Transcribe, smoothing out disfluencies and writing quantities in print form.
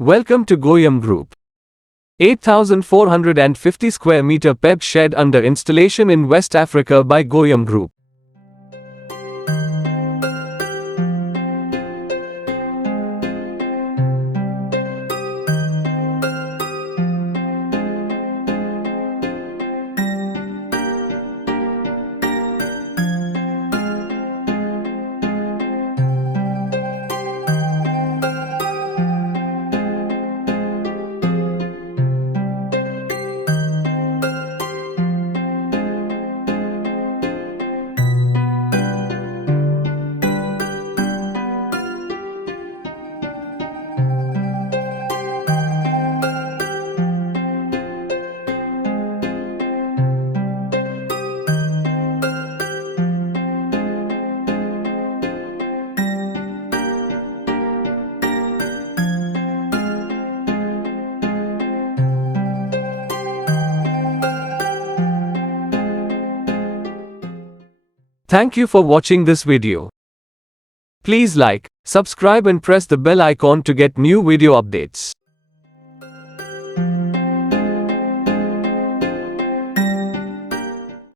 Welcome to GOYUM Group. 8,450 square meter PEB shed under installation in West Africa by GOYUM Group. Thank you for watching this video. Please like, subscribe and press the bell icon to get new video updates.